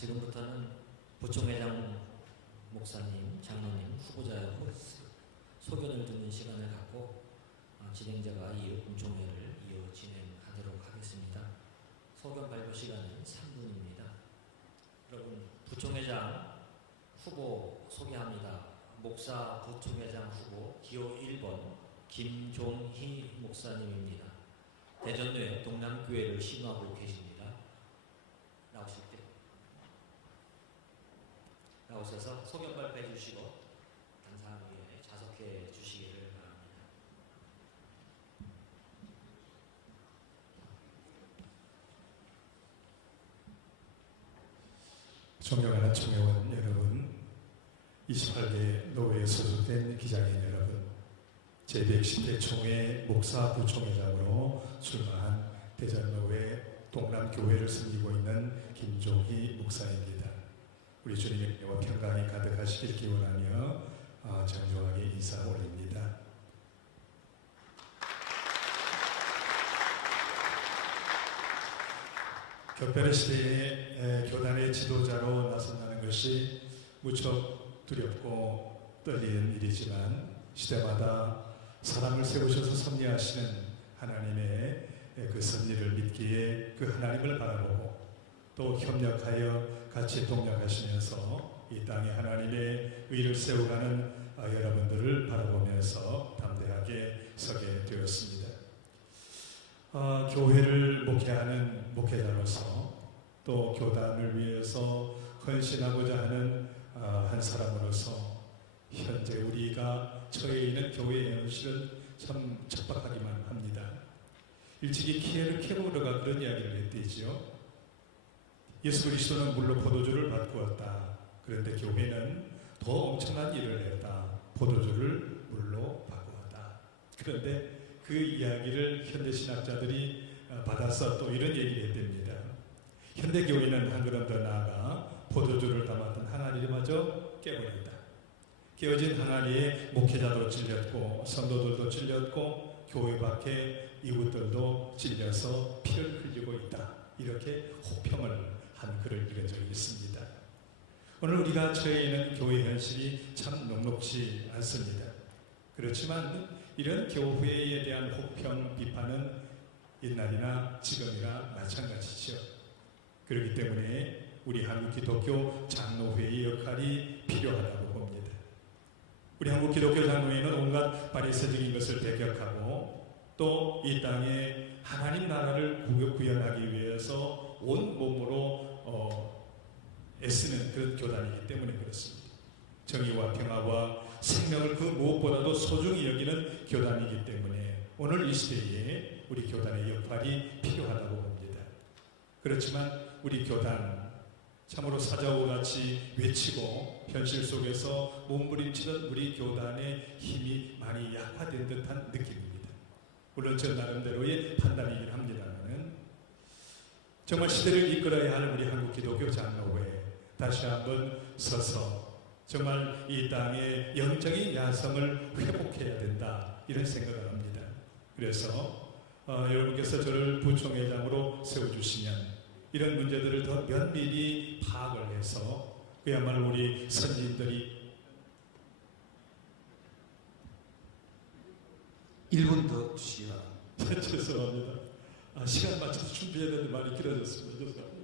지금부터는 부총회장 목사님, 장로님, 후보자의 소견을 듣는 시간을 갖고 진행자가 이 공청회를 이어 진행하도록 하겠습니다. 소견 발표 시간은 3분입니다. 여러분, 부총회장 후보 소개합니다. 목사 부총회장 후보 기호 1번 김종희 목사님입니다. 대전로에 동남교회를 신호하고 계십니다. 나오실 때 나오셔서 소견 발표해 주시고 감사하게 자석해 주시기를 바랍니다. 존경하는 총회원 여러분, 28개 노회에 소속된 기자인 여러분, 제110대 총회 목사 부총회장으로 출마한 대전노회 동남교회를 섬기고 있는 김종희 목사입니다. 우리 주님의 은혜와 평강이 가득하시길 기원하며 정중하게 인사 올립니다. 격변의 시대에 교단의 지도자로 나선다는 것이 무척 두렵고 떨리는 일이지만 시대마다 사람을 세우셔서 섭리하시는 하나님의 그 섭리를 믿기에 그 하나님을 바라보고 또 협력하여 같이 동력하시면서 이 땅에 하나님의 의를 세우가는 여러분들을 바라보면서 담대하게 서게 되었습니다. 교회를 목회하는 목회자로서 또 교단을 위해서 헌신하고자 하는 한 사람으로서 현재 우리가 처해 있는 교회의 현실은 참 척박하기만 합니다. 일찍이 키에르 케고르가 그런 이야기를 했대지요. 예수 그리스도는 물로 포도주를 바꾸었다. 그런데 교회는 더 엄청난 일을 했다. 포도주를 물로 바꾸었다. 그런데 그 이야기를 현대신학자들이 받아서 또 이런 얘기를 했답니다. 현대교회는 한 걸음 더 나아가 포도주를 담았던 항아리마저 깨버린다. 깨어진 항아리에 목회자도 찔렸고 성도들도 찔렸고 교회 밖에 이웃들도 찔려서 피를 흘리고 있다. 이렇게 호평을 한 글을 읽은 적이 있습니다. 오늘 우리가 처해 있는 교회 현실이 참 녹록지 않습니다. 그렇지만 이런 교회에 대한 호평, 비판은 옛날이나 지금이나 마찬가지죠. 그렇기 때문에 우리 한국 기독교 장로회의 역할이 필요하다고 봅니다. 우리 한국 기독교 장로회는 온갖 바리새적인 것을 배격하고 또 이 땅에 하나님 나라를 구현하기 위해서 온 몸으로 애쓰는 그런 교단이기 때문에 그렇습니다. 정의와 평화와 생명을 그 무엇보다도 소중히 여기는 교단이기 때문에 오늘 이 시대에 우리 교단의 역할이 필요하다고 봅니다. 그렇지만 우리 교단 참으로 사자와 같이 외치고 현실 속에서 몸부림치던 우리 교단의 힘이 많이 약화된 듯한 느낌입니다. 물론 저 나름대로의 판단이긴 합니다만 정말 시대를 이끌어야 할 우리 한국 기독교 장로회 다시 한번 서서 정말 이 땅의 영적인 야성을 회복해야 된다 이런 생각을 합니다. 그래서 여러분께서 저를 부총회장으로 세워주시면 이런 문제들을 더 면밀히 파악을 해서 그야말로 우리 선진들이 1분 더 주시기 바랍니다. 죄송합니다. 시간 맞춰서 준비해야 되는데 많이 길어졌습니다. 죄송합니다.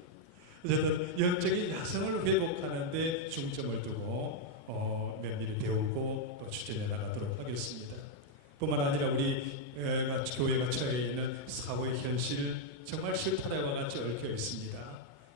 어쨌든 영적인 야성을 회복하는 데 중점을 두고 면밀히 배우고 또 추진해 나가도록 하겠습니다. 뿐만 아니라 우리 교회가 처해 있는 사회 현실 정말 실타래와 같이 얽혀 있습니다.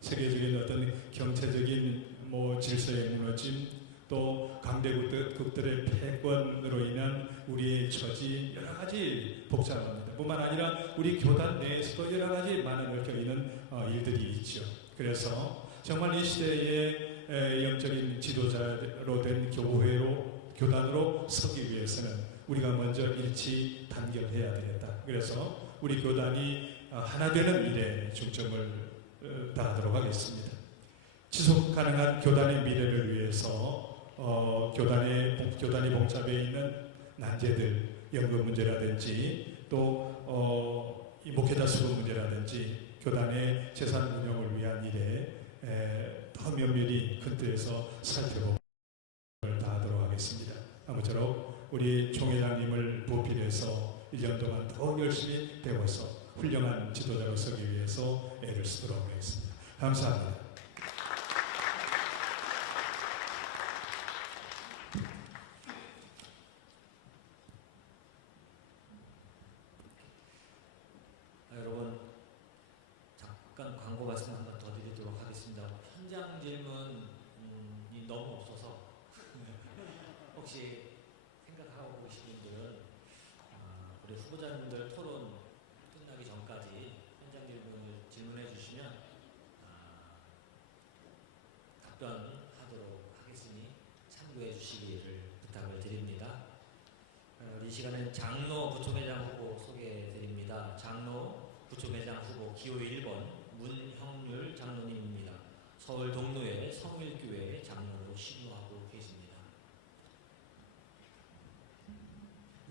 세계적인 어떤 경제적인 질서의 무너짐 또 강대국들의 패권으로 인한 우리의 처지 여러 가지 복잡합니다. 뿐만 아니라 우리 교단 내에서도 여러 가지 많은 얽혀 있는 일들이 있죠. 그래서 정말 이 시대의 영적인 지도자로 된 교단으로 서기 위해서는 우리가 먼저 일치 단결해야 되겠다. 그래서 우리 교단이 하나 되는 일에 중점을 다하도록 하겠습니다. 지속 가능한 교단의 미래를 위해서 교단이 봉착해 있는 난제들, 연금 문제라든지 또 이 목회자 수급 문제라든지 교단의 재산 운영을 위한 일에 더 더 면밀히 근처에서 살펴보고 다하도록 하겠습니다. 아무쪼록 우리 총회장님을 보필해서 1년 동안 더 열심히 배워서 훌륭한 지도자로 서기 위해서 애를 쓰도록 하겠습니다. 감사합니다. 여러분, 잠깐 광고 말씀 한 번 더 드리도록 하겠습니다. 현장 질문이 너무 없어서 혹시 생각하고 계신 분들은 우리 후보자님들 토론 끝나기 전까지 현장 질문을 질문해 주시면 답변하도록 하겠으니 참고해 주시기를 부탁을 드립니다. 이 시간엔 장로 부총회장 후보 소개해 드립니다. 장로 부총회장 후보 기호 1번 문형률 장로님입니다. 서울 동로의 성일교회 장로로 신우하고 계십니다.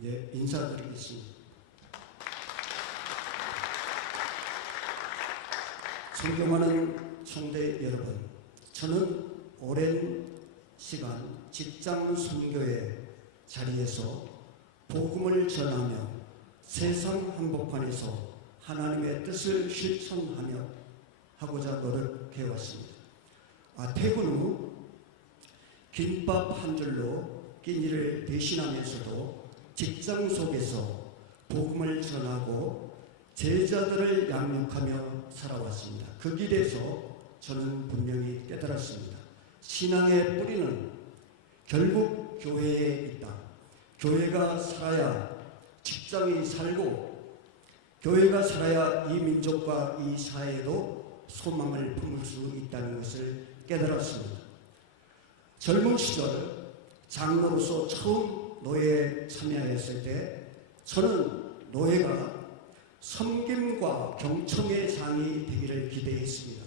예, 인사드리겠습니다. 존경하는 총대 여러분, 저는 오랜 시간 직장 선교의 자리에서 복음을 전하며 세상 한복판에서 하나님의 뜻을 실천하며 하고자 노력해 왔습니다. 퇴근 후 김밥 한 줄로 끼니를 대신하면서도 직장 속에서 복음을 전하고 제자들을 양육하며 살아왔습니다. 그 길에서 저는 분명히 깨달았습니다. 신앙의 뿌리는 결국 교회에 있다. 교회가 살아야 직장이 살고, 교회가 살아야 이 민족과 이 사회에도 소망을 품을 수 있다는 것을 깨달았습니다. 젊은 시절 장로로서 처음 노예에 참여했을 때 저는 노예가 섬김과 경청의 장이 되기를 기대했습니다.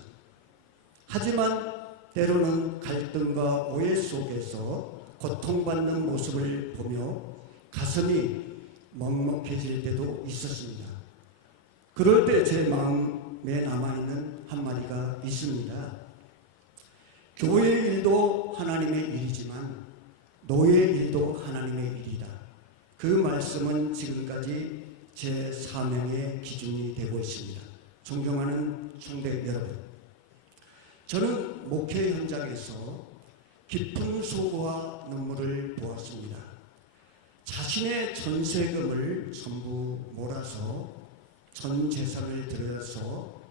하지만 때로는 갈등과 오해 속에서 고통받는 모습을 보며 가슴이 먹먹해질 때도 있었습니다. 그럴 때 제 마음에 남아있는 한마디가 있습니다. 교회 일도 하나님의 일이지만 노예 일도 하나님의 일이다. 그 말씀은 지금까지 제 사명의 기준이 되고 있습니다. 존경하는 총대 여러분, 저는 목회 현장에서 깊은 수고와 눈물을 보았습니다. 자신의 전세금을 전부 몰아서 전 재산을 들여서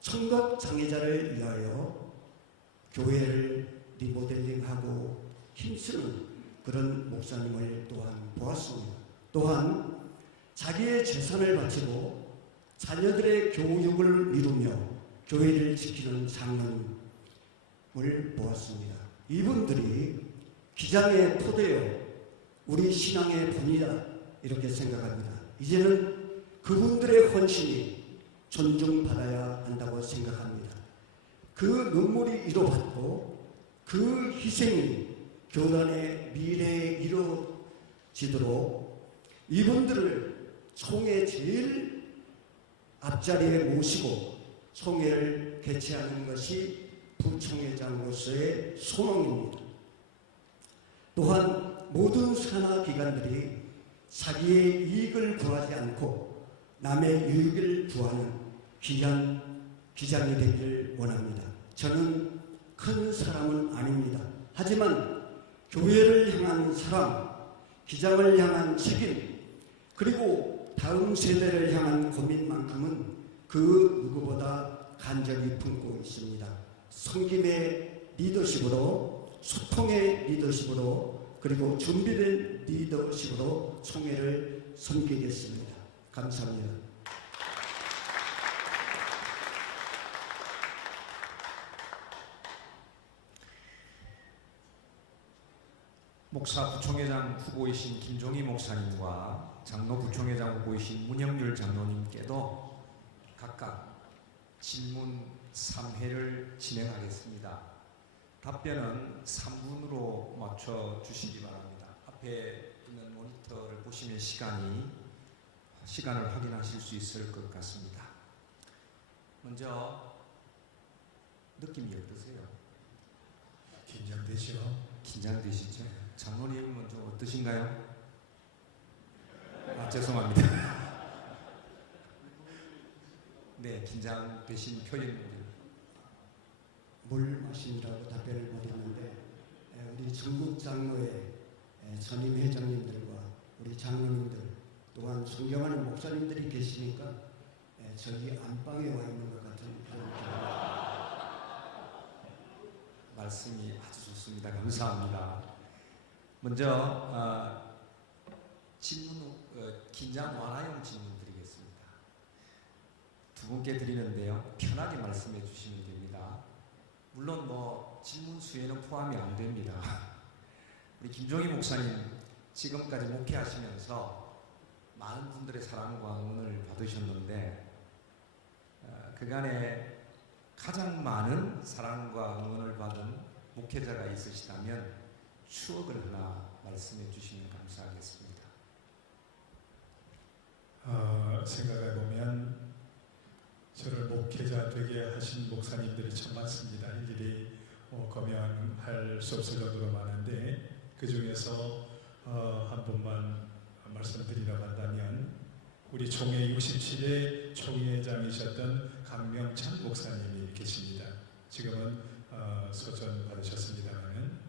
청각 장애자를 위하여 교회를 리모델링하고 힘쓰는 그런 목사님을 또한 보았습니다. 또한 자기의 재산을 바치고 자녀들의 교육을 미루며 교회를 지키는 장로님을 보았습니다. 이분들이 기장의 토대요, 우리 신앙의 본이다, 이렇게 생각합니다. 이제는 그분들의 헌신이 존중받아야 한다고 생각합니다. 그 눈물이 이루어받고 그 희생이 교단의 미래에 이루어지도록 이분들을 총회 제일 앞자리에 모시고 총회를 개최하는 것이 부총회장으로서의 소망입니다. 또한 모든 산하기관들이 자기의 이익을 구하지 않고 남의 유익을 구하는 귀한 기장이 되기를 원합니다. 저는 큰 사람은 아닙니다. 하지만 교회를 향한 사랑, 기장을 향한 책임, 그리고 다음 세대를 향한 고민만큼은 그 누구보다 간절히 품고 있습니다. 섬김의 리더십으로, 소통의 리더십으로, 그리고 준비된 리더십으로 총회를 섬기겠습니다. 감사합니다. 목사 부총회장 후보이신 김종희 목사님과 장로 부총회장 후보이신 문형률 장로님께도 각각 질문 3회를 진행하겠습니다. 답변은 3분으로 맞춰 주시기 바랍니다. 앞에 있는 모니터를 보시면 시간을 확인하실 수 있을 것 같습니다. 먼저 느낌이 어떠세요? 긴장되죠. 긴장되시죠? 장로님은 좀 어떠신가요? 죄송합니다. 네, 긴장되신 표현들. 물 마시느라고 답변을 못했는데 우리 전국 장로회 전임 회장님들과 우리 장로님들 또한 존경하는 목사님들이 계시니까 저기 안방에 와 있는 것 같은 그런 말씀이 아주 좋습니다. 감사합니다. 먼저 질문, 긴장 완화용 질문 드리겠습니다. 두 분께 드리는데요. 편하게 말씀해 주시면 됩니다. 물론 뭐 질문 수에는 포함이 안 됩니다. 우리 김종희 목사님 지금까지 목회하시면서 많은 분들의 사랑과 응원을 받으셨는데 그간에 가장 많은 사랑과 응원을 받은 목회자가 있으시다면 추억을 하나 말씀해 주시면 감사하겠습니다. 생각해 보면 저를 목회자 되게 하신 목사님들이 참 많습니다. 일일이 검양할 수 없을 정도로 많은데 그 중에서 한 분만 말씀드리려고 한다면 우리 총회 67회 총회장이셨던 강명찬 목사님이 계십니다. 지금은 소전 받으셨습니다만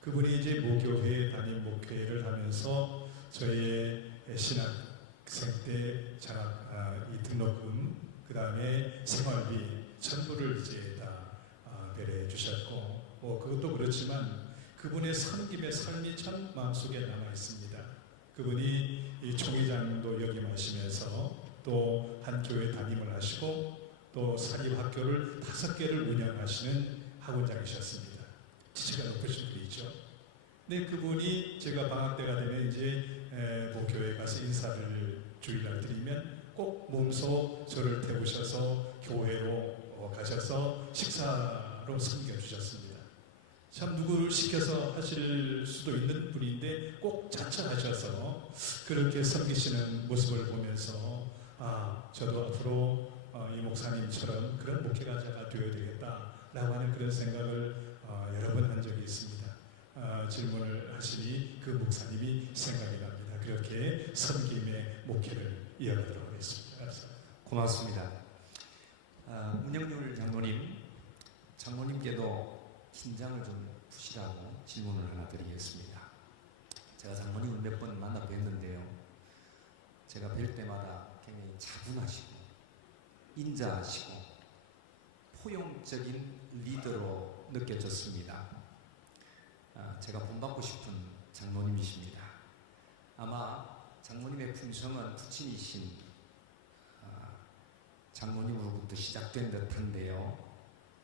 그분이 이제 모교회 담임 목회를 하면서 저희의 신학생 때 장학 이 등록금 그 다음에 생활비 전부를 이제 다 배려해 주셨고 그것도 그렇지만 그분의 섬김의 삶이 참 마음속에 남아 있습니다. 그분이 이 총회장도 역임하시면서 또 한 교회 담임을 하시고 또 사립학교를 5개를 운영하시는 학원장이셨습니다. 지체가 높으신 분이죠. 네, 그분이 제가 방학 때가 되면 이제 교회에 가서 인사를 주일날 드리면 꼭 몸소 저를 태우셔서 교회로 가셔서 식사로 섬겨주셨습니다. 참 누구를 시켜서 하실 수도 있는 분인데 꼭 자처하셔서 그렇게 섬기시는 모습을 보면서 저도 앞으로 이 목사님처럼 그런 목회자가 되어야 되겠다라고 하는 그런 생각을 여러 번 한 적이 있습니다. 질문을 하시니 그 목사님이 생각이 납니다. 그렇게 섬김의 목회를 이어가도록 하겠습니다. 감사합니다. 고맙습니다. 문영률 장로님께도 긴장을 좀 푸시라고 질문을 하나 드리겠습니다. 제가 장로님을 몇 번 만나 뵀는데요. 제가 뵐 때마다 굉장히 차분하시고 인자하시고 포용적인 리더로 느껴졌습니다. 제가 본받고 싶은 장로님이십니다. 아마 장로님의 품성은 부친이신 장로님으로부터 시작된 듯한데요.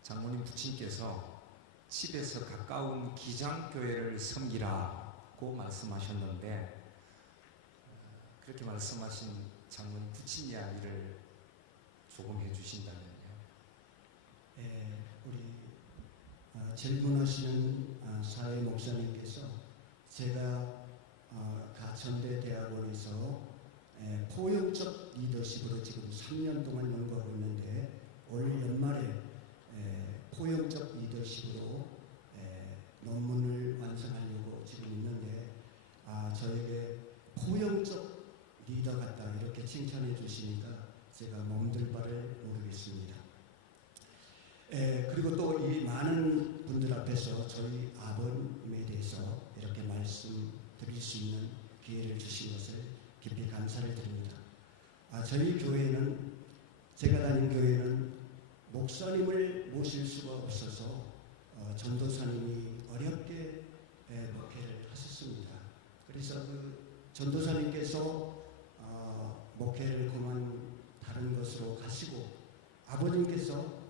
장로님 부친께서 집에서 가까운 기장교회를 섬기라고 말씀하셨는데 그렇게 말씀하신 장로님 부친 이야기를 조금 해주신다면요. 우리 질문하시는 사회 목사님께서 제가 가천대대학원에서 포용적 리더십으로 지금 3년 동안 연구하고 있는데 올 연말에 포용적 리더십으로 논문을 완성하려고 지금 있는데 저에게 포용적 리더 같다 이렇게 칭찬해 주시니까 제가 몸둘 바를 모르겠습니다. 그리고 또 이 많은 분들 앞에서 저희 아버님에 대해서 이렇게 말씀드릴 수 있는 기회를 주신 것을 깊이 감사를 드립니다. 저희 교회는 제가 다닌 교회는 목사님을 모실 수가 없어서 전도사님이 어렵게 목회를 하셨습니다. 그래서 그 전도사님께서 목회를 그만 다른 것으로 가시고 아버님께서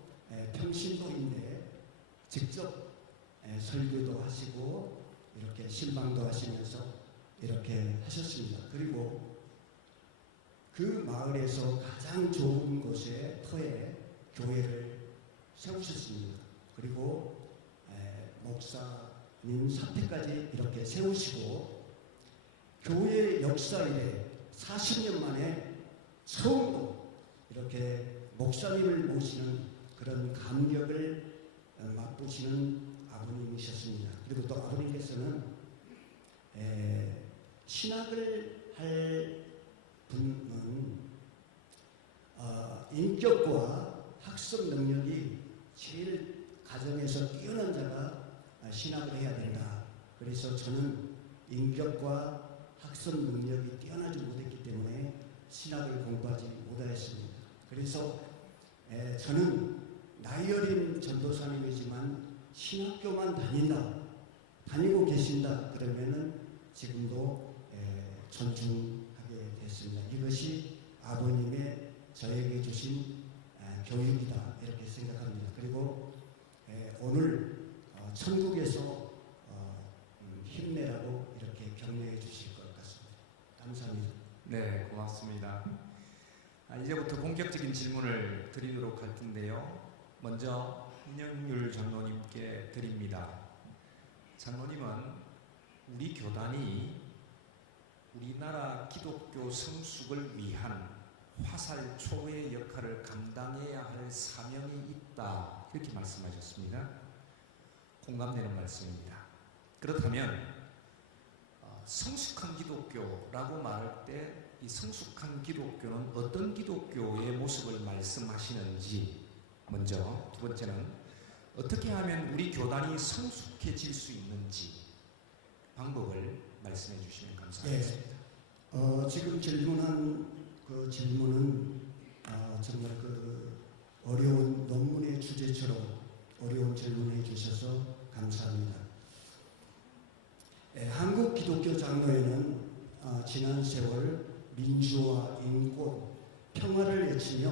평신도인데 직접 설교도 하시고 이렇게 신방도 하시면서 이렇게 하셨습니다. 그리고 그 마을에서 가장 좋은 곳에 터에 교회를 세우셨습니다. 그리고 목사님 사택까지 이렇게 세우시고 교회 역사에 40년 만에 처음으로 이렇게 목사님을 모시는 그런 감격을 맛보시는 아버님이셨습니다. 그리고 또 아버님께서는 신학을 할 분은 인격과 학습 능력이 제일 가정에서 뛰어난 자가 신학을 해야 된다. 그래서 저는 인격과 학습 능력이 뛰어나지 못했기 때문에 신학을 공부하지 못하였습니다. 그래서 저는 나이 어린 전도사님이지만 신학교만 다니고 계신다 그러면은 지금도 존중하게 됐습니다. 이것이 아버님의 저에게 주신 교육이다 이렇게 생각합니다. 그리고 오늘 천국에서 힘내라고 이렇게 격려해 주실 것 같습니다. 감사합니다. 네, 고맙습니다. 이제부터 본격적인 질문을 드리도록 할 텐데요. 먼저 윤영률 장로님께 드립니다. 장로님은 우리 교단이 우리나라 기독교 성숙을 위한 화살초의 역할을 감당해야 할 사명이 있다 이렇게 말씀하셨습니다. 공감되는 말씀입니다. 그렇다면 성숙한 기독교라고 말할 때 이 성숙한 기독교는 어떤 기독교의 모습을 말씀하시는지 먼저, 두 번째는 어떻게 하면 우리 교단이 성숙해질 수 있는지 방법을 말씀해 주시면 감사하겠습니다. 지금 질문한 그 질문은 정말 그 어려운 논문의 주제처럼 어려운 질문해 주셔서 감사합니다. 한국 기독교 장로회는 지난 세월 민주화, 인권, 평화를 외치며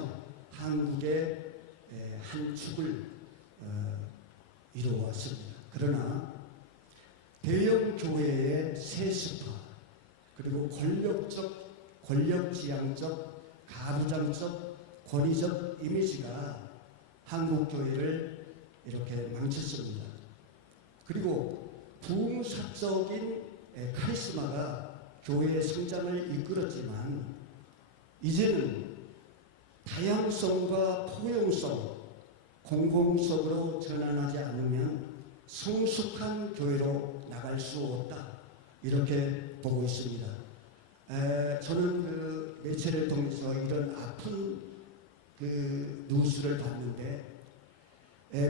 한국의 한 축을 이루어왔습니다. 그러나 대형 교회의 세습화 그리고 권력지향적, 가부장적, 권위적 이미지가 한국 교회를 이렇게 망쳤습니다. 그리고 부흥사적인 카리스마가 교회의 성장을 이끌었지만 이제는 다양성과 포용성, 공공성으로 전환하지 않으면 성숙한 교회로 나갈 수 없다. 이렇게 보고 있습니다. 저는 그 매체를 통해서 이런 아픈 그 뉴스를 봤는데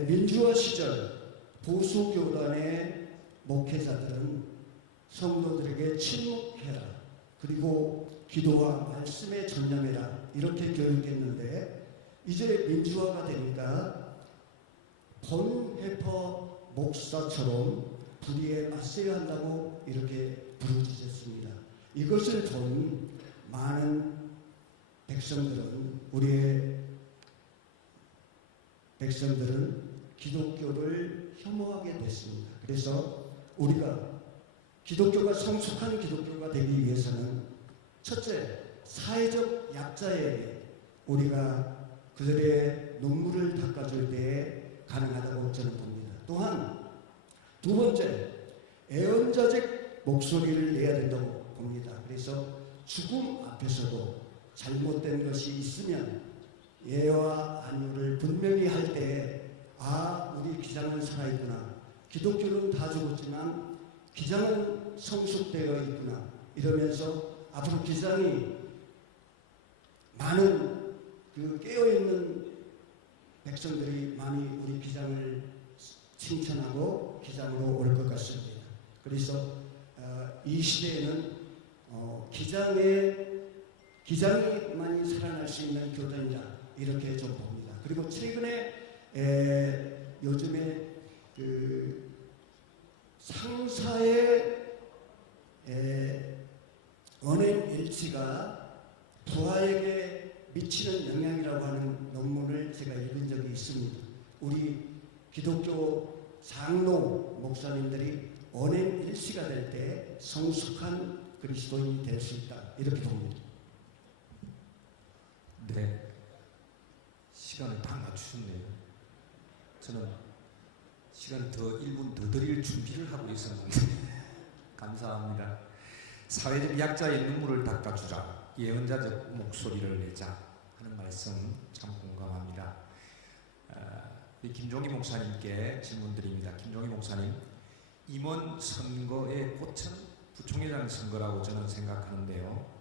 민주화 시절 보수교단의 목회자들은 성도들에게 침묵해라. 그리고 기도와 말씀에 전념해라. 이렇게 교육했는데 이제 민주화가 되니까 본해퍼 목사처럼 불의에 맞서야 한다고 이렇게 부르짖었습니다. 이것을 본 많은 우리의 백성들은 기독교를 혐오하게 됐습니다. 그래서 우리가 기독교가 성숙한 기독교가 되기 위해서는 첫째, 사회적 약자에게 우리가 그들의 눈물을 닦아줄 때에 가능하다고 저는 봅니다. 또한 두 번째, 애언자적 목소리를 내야 된다고 봅니다. 그래서 죽음 앞에서도 잘못된 것이 있으면 예와 아니오를 분명히 할 때 우리 기장은 살아있구나. 기독교는 다 죽었지만 기장은 성숙되어 있구나. 이러면서 앞으로 기장이 많은 그 깨어있는 백성들이 많이 우리 기장을 칭찬하고 기장으로 올 것 같습니다. 그래서 이 시대에는 기장이만이 살아날 수 있는 교단이다. 이렇게 좀 봅니다. 그리고 최근에 요즘에 그 상사의 언행일치가 부하에게 미치는 영향이라고 하는 논문을 제가 읽은 적이 있습니다. 우리 기독교 장로 목사님들이 언행일치가 될 때 성숙한 그리스도인이 될 수 있다. 이렇게 봅니다. 네, 시간을 다 맞추셨네요. 저는 시간 더 1분 더 드릴 준비를 하고 있었는데 감사합니다. 사회적 약자의 눈물을 닦아주자, 예언자적 목소리를 내자 하는 말씀 참 공감합니다. 우리 김종희 목사님께 질문드립니다. 김종희 목사님, 임원 선거의 꽃은 부총회장 선거라고 저는 생각하는데요.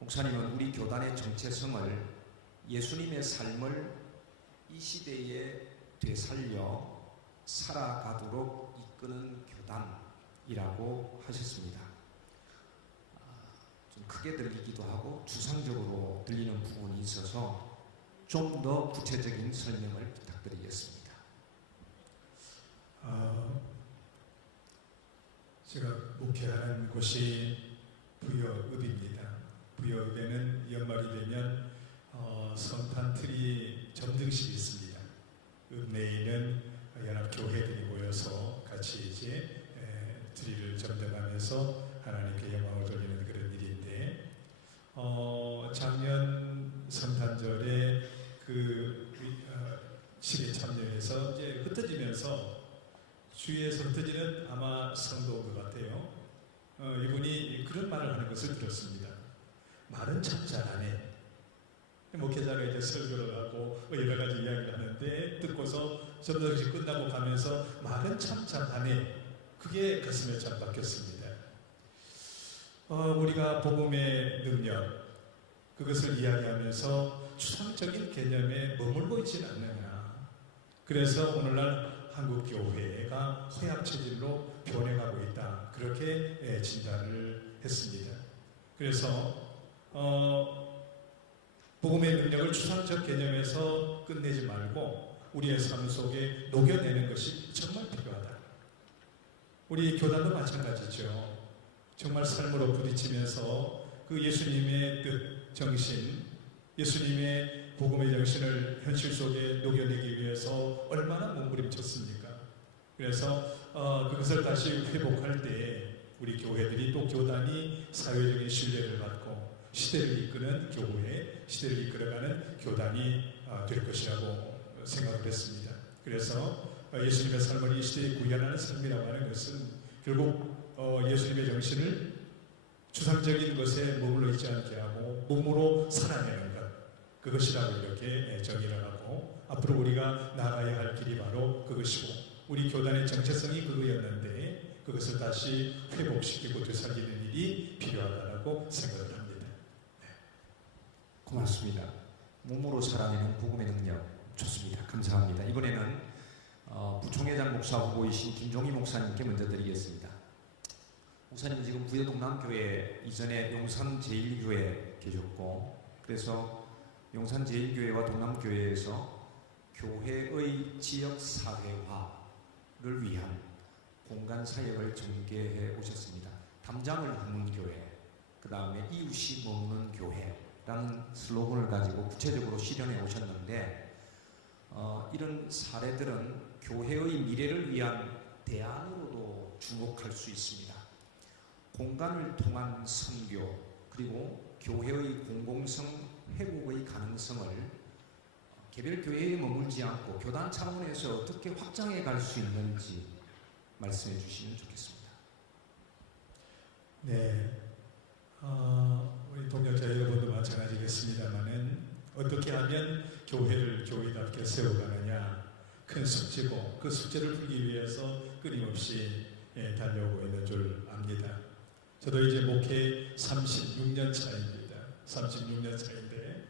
목사님은 우리 교단의 정체성을 예수님의 삶을 이 시대에 되살려 살아가도록 이끄는 교단이라고 하셨습니다. 좀 크게 들리기도 하고 추상적으로 들리는 부분이 있어서 좀 더 구체적인 설명을 부탁드리겠습니다. 제가 목회하는 곳이 부여읍입니다. 부여읍에는 연말이 되면 성탄트리 점등식이 있습니다. 읍 내에는 연합교회들이 모여서 같이 이제 트리를 점등하면서 하나님께 영광을 돌리는 그런 일인데, 작년 성탄절에 그 식에 참여해서 이제 흩어지면서 주위에서 흩어지는 아마 성도인 것 같아요. 이분이 그런 말을 하는 것을 들었습니다. 말은 참 잘하네. 목회자가 이제 설교를 하고 여러 가지 이야기를 하는데 듣고서 점등식 끝나고 가면서 말은 참 잘하네. 그게 가슴에 참 박혔습니다. 우리가 복음의 능력, 그것을 이야기하면서 추상적인 개념에 머물고 있지는 않느냐. 그래서 오늘날 한국교회가 허약체질로 변해가고 있다. 그렇게 진단을 했습니다. 그래서 복음의 능력을 추상적 개념에서 끝내지 말고 우리의 삶 속에 녹여내는 것이 정말 필요하다. 우리 교단도 마찬가지죠. 정말 삶으로 부딪히면서 그 예수님의 뜻, 정신, 예수님의 복음의 정신을 현실 속에 녹여내기 위해서 얼마나 몸부림쳤습니까? 그래서 그것을 다시 회복할 때 우리 교회들이 또 교단이 사회적인 신뢰를 받고 시대를 이끄는 교회, 시대를 이끌어가는 교단이 될 것이라고 생각을 했습니다. 그래서 예수님의 삶을 이 시대에 구현하는 삶이라고 하는 것은 결국 예수님의 정신을 추상적인 것에 머물러 있지 않게 하고 몸으로 살아내는 것, 그것이라고 이렇게 정의를 하고 앞으로 우리가 나가야 할 길이 바로 그것이고 우리 교단의 정체성이 그거였는데 그것을 다시 회복시키고 되살리는 일이 필요하다고 생각을 합니다. 고맙습니다. 몸으로 살아내는 복음의 능력 좋습니다. 감사합니다. 이번에는 부총회장 목사 후보이신 김종희 목사님께 먼저 드리겠습니다. 목사님 지금 부여동남교회 이전에 용산제일교회 계셨고 그래서 용산제일교회와 동남교회에서 교회의 지역사회화를 위한 공간 사역을 전개해 오셨습니다. 담장을 품는 교회, 그 다음에 이웃이 먹는 교회라는 슬로건을 가지고 구체적으로 실현해 오셨는데 이런 사례들은 교회의 미래를 위한 대안으로도 주목할 수 있습니다. 공간을 통한 선교 그리고 교회의 공공성 회복의 가능성을 개별 교회에 머물지 않고 교단 차원에서 어떻게 확장해 갈 수 있는지 말씀해 주시면 좋겠습니다. 네, 우리 동역자 여러분도 마찬가지겠습니다만은 어떻게 하면 교회를 교회답게 세워가느냐 큰 숙제고 그 숙제를 풀기 위해서 끊임없이 달려오고 있는 줄 압니다. 저도 이제 목회 36년 차입니다. 36년 차인데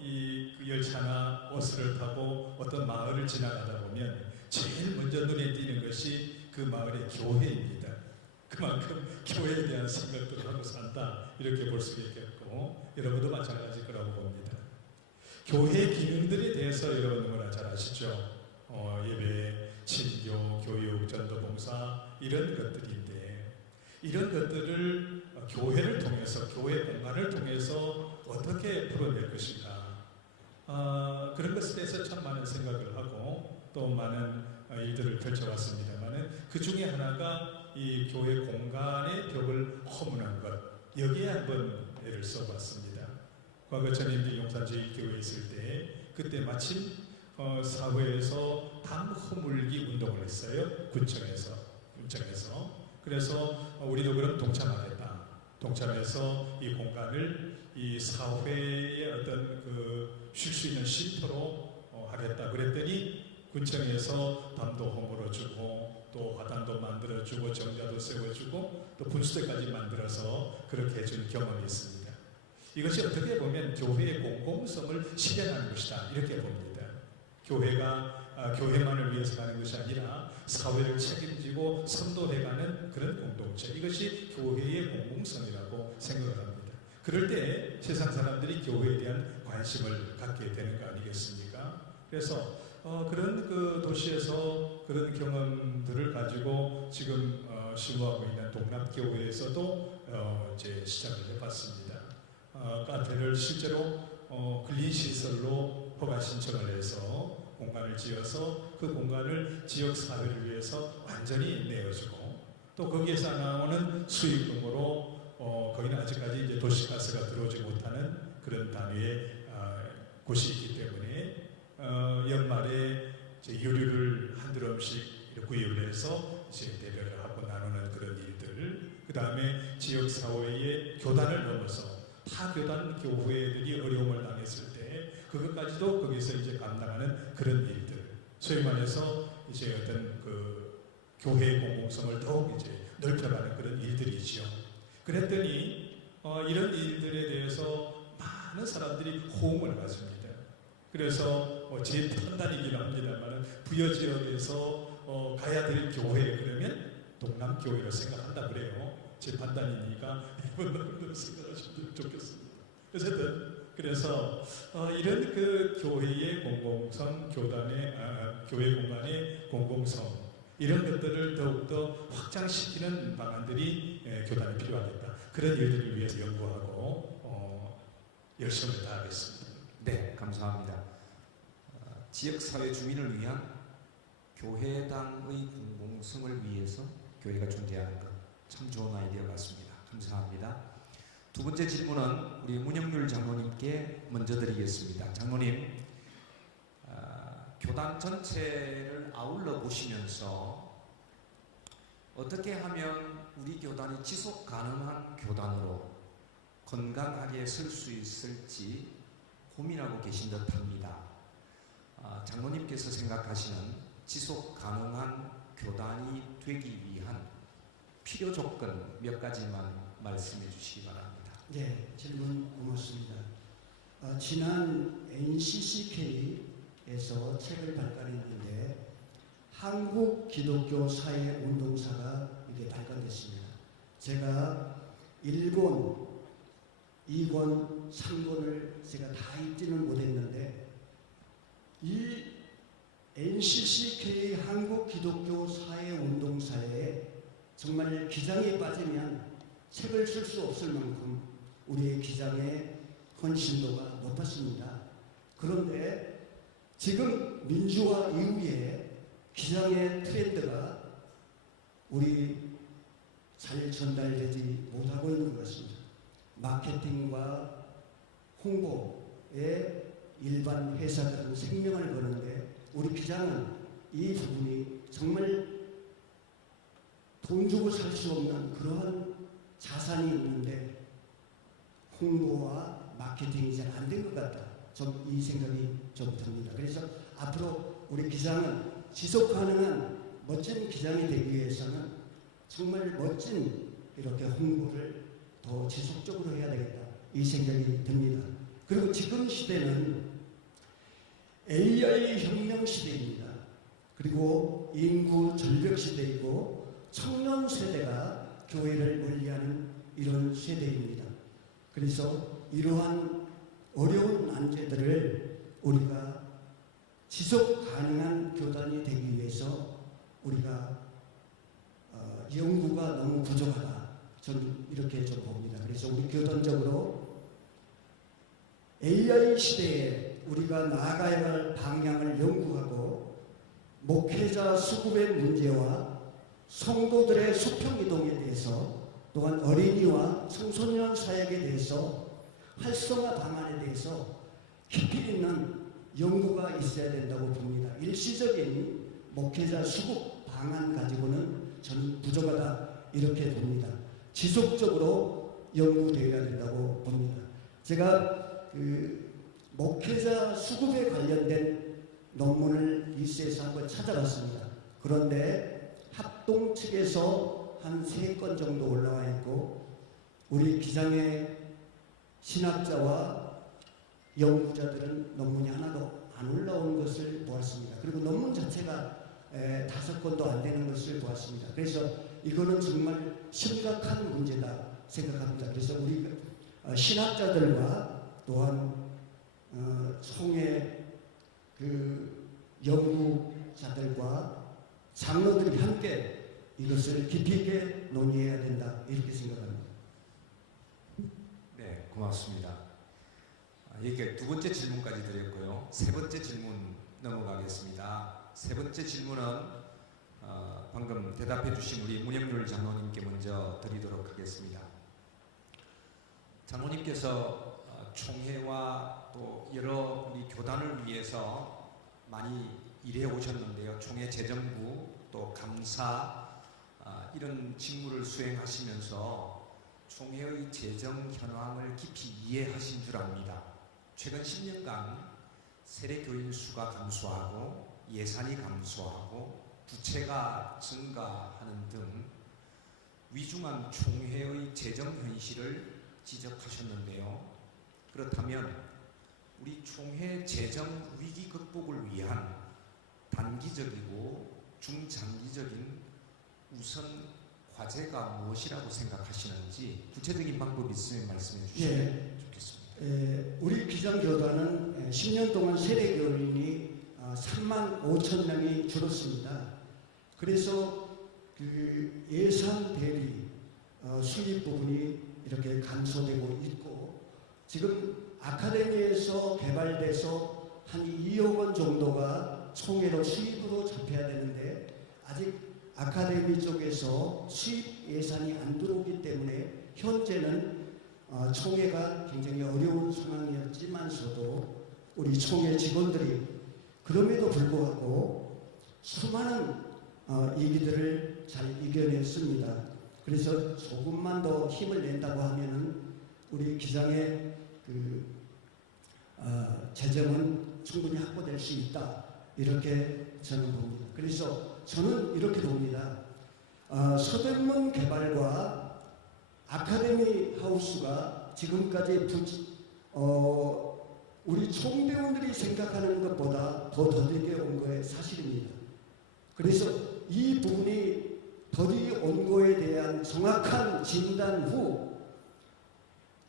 이 열차나 버스를 타고 어떤 마을을 지나가다 보면 제일 먼저 눈에 띄는 것이 그 마을의 교회입니다. 그만큼 교회에 대한 생각도 하고 산다 이렇게 볼 수 있겠고 여러분도 마찬가지일 거라고 봅니다. 교회 기능들에 대해서 여러분 너무나 잘 아시죠? 예배, 친교, 교육, 전도봉사 이런 것들인데 이런 것들을 교회를 통해서 교회 공간을 통해서 어떻게 풀어낼 것인가 그런 것에 대해서 참 많은 생각을 하고 또 많은 일들을 펼쳐왔습니다만 그 중에 하나가 이 교회 공간의 벽을 허무는 것 여기에 한번 애를 써봤습니다. 과거 저는 용산 제1교회에 있을 때 그때 마침 사회에서 담 허물기 운동을 했어요. 군청에서 그래서 우리도 그럼 동참하겠다. 동참해서 이 공간을 이 사회의 어떤 그 쉴 수 있는 쉼터로 하겠다. 그랬더니 군청에서 담도 허물어주고 또 화단도 만들어주고 정자도 세워주고 또 분수대까지 만들어서 그렇게 해준 경험이 있습니다. 이것이 어떻게 보면 교회의 공공성을 실현하는 것이다 이렇게 봅니다. 교회가 교회만을 위해서 가는 것이 아니라 사회를 책임지고 선도해가는 그런 공동체, 이것이 교회의 공공성이라고 생각을 합니다. 그럴 때 세상 사람들이 교회에 대한 관심을 갖게 되는 거 아니겠습니까? 그래서 그런 그 도시에서 그런 경험들을 가지고 지금 시무하고 있는 동남교회에서도 이제 시작을 해봤습니다. 카페를 실제로 근린시설로 허가 신청을 해서 공간을 지어서 그 공간을 지역사회를 위해서 완전히 내어주고 또 거기에서 나오는 수익금으로 거기는 아직까지 이제 도시가스가 들어오지 못하는 그런 단위의 곳이 있기 때문에 연말에 이제 유류를 한 드럼씩 구입을 해서 이제 대별을 하고 나누는 그런 일들, 그 다음에 지역 사회의 교단을 넘어서 타 교단 교회들이 어려움을 당했을 때 그것까지도 거기서 이제 감당하는 그런 일들, 소위 말해서 이제 어떤 그 교회의 공공성을 더욱 이제 넓혀가는 그런 일들이지요. 그랬더니 이런 일들에 대해서 많은 사람들이 호응을 가집니다. 그래서 제 판단이긴 합니다만 부여 지역에서 가야 될 교회 그러면 동남교회로 생각한다 그래요. 제 판단이니까 이분들도 생각하시면 좋겠습니다. 그래서 이런 그 교회의 공공성, 교회 공간의 공공성 이런 것들을 더욱더 확장시키는 방안들이 교단에 필요하겠다. 그런 일들을 위해서 연구하고 열심을 다하겠습니다. 네, 감사합니다. 지역사회 주민을 위한 교회당의 공공성을 위해서 교회가 존재하는 것 참 좋은 아이디어 같습니다. 감사합니다. 두 번째 질문은 우리 문영률 장로님께 먼저 드리겠습니다. 장로님, 교단 전체를 아울러 보시면서 어떻게 하면 우리 교단이 지속 가능한 교단으로 건강하게 설 수 있을지 고민하고 계신 듯합니다. 장로님께서 생각하시는 지속 가능한 교단이 되기 위한 필요 조건 몇 가지만 말씀해 주시기 바랍니다. 네, 질문 고맙습니다. 지난 NCCK에서 책을 발간했는데 한국 기독교 사회 운동사가 이게 발간됐습니다. 제가 1권, 2권, 3권을 제가 다 읽지는 못했는데 이 NCCK 한국 기독교 사회 운동사에 정말 기장에 빠지면 책을 쓸 수 없을 만큼 우리의 기장의 헌신도가 높았습니다. 그런데 지금 민주화 이후에 기장의 트렌드가 우리 잘 전달되지 못하고 있는 것입니다. 마케팅과 홍보에 일반 회사들은 생명을 거는데 우리 기장은 이 부분이 정말 돈 주고 살 수 없는 그러한 자산이 있는데 홍보와 마케팅이 잘 안 된 것 같다. 좀 이 생각이 좀 듭니다. 그래서 앞으로 우리 기장은 지속 가능한 멋진 기장이 되기 위해서는 정말 멋진 이렇게 홍보를 더 지속적으로 해야 되겠다. 이 생각이 듭니다. 그리고 지금 시대는 AI 혁명 시대입니다. 그리고 인구 절벽 시대이고 청년 세대가 교회를 멀리하는 이런 세대입니다. 그래서 이러한 어려운 난제들을 우리가 지속 가능한 교단이 되기 위해서 우리가 연구가 너무 부족하다. 저는 이렇게 좀 봅니다. 그래서 우리 교단적으로 AI 시대에 우리가 나아가야 할 방향을 연구하고 목회자 수급의 문제와 성도들의 수평이동에 대해서 또한 어린이와 청소년 사역에 대해서 활성화 방안에 대해서 깊이 있는 연구가 있어야 된다고 봅니다. 일시적인 목회자 수급 방안 가지고는 저는 부족하다 이렇게 봅니다. 지속적으로 연구되어야 된다고 봅니다. 제가 목회자 수급에 관련된 논문을 이스에서 한번 찾아봤습니다. 그런데 합동 측에서 한 3건 정도 올라와 있고 우리 기장의 신학자와 연구자들은 논문이 하나도 안 올라온 것을 보았습니다. 그리고 논문 자체가 5건도 안 되는 것을 보았습니다. 그래서 이거는 정말 심각한 문제다 생각합니다. 그래서 우리 신학자들과 또한 총회 그 연구자들과 장로들이 함께 이것을 깊이 있게 논의해야 된다 이렇게 생각합니다. 네, 고맙습니다. 이렇게 두 번째 질문까지 드렸고요. 세 번째 질문 넘어가겠습니다. 세 번째 질문은 방금 대답해 주신 우리 문영률 장로님께 먼저 드리도록 하겠습니다. 장로님께서 총회와 또 여러 우리 교단을 위해서 많이 일해 오셨는데요. 총회 재정부 또 감사 이런 직무를 수행하시면서 총회의 재정 현황을 깊이 이해하신 줄 압니다. 최근 10년간 세례교인 수가 감소하고 예산이 감소하고 부채가 증가하는 등 위중한 총회의 재정 현실을 지적하셨는데요. 그렇다면 우리 총회 재정 위기 극복을 위한 단기적이고 중장기적인 우선 과제가 무엇이라고 생각하시는지 구체적인 방법이 있으면 말씀해 주시면 좋겠습니다. 우리 기장교단은 10년 동안 세례교인이 3만 5천 명이 줄었습니다. 그래서 그 예산 대비 수입 부분이 이렇게 감소되고 있고 지금 아카데미에서 개발돼서 한 2억 원 정도가 총회로 수입으로 잡혀야 되는데 아직 아카데미 쪽에서 수입 예산이 안 들어오기 때문에 현재는 총회가 굉장히 어려운 상황이었지만서도 우리 총회 직원들이 그럼에도 불구하고 수많은 위기들을 잘 이겨냈습니다. 그래서 조금만 더 힘을 낸다고 하면은 우리 기장의 그 재정은 충분히 확보될 수 있다 이렇게 저는 봅니다. 그래서 저는 이렇게 봅니다. 서대문 개발과 아카데미 하우스가 지금까지 우리 총대원들이 생각하는 것보다 더 더디게 온 거에 사실입니다. 그래서 이 부분이 더디 온 거에 대한 정확한 진단 후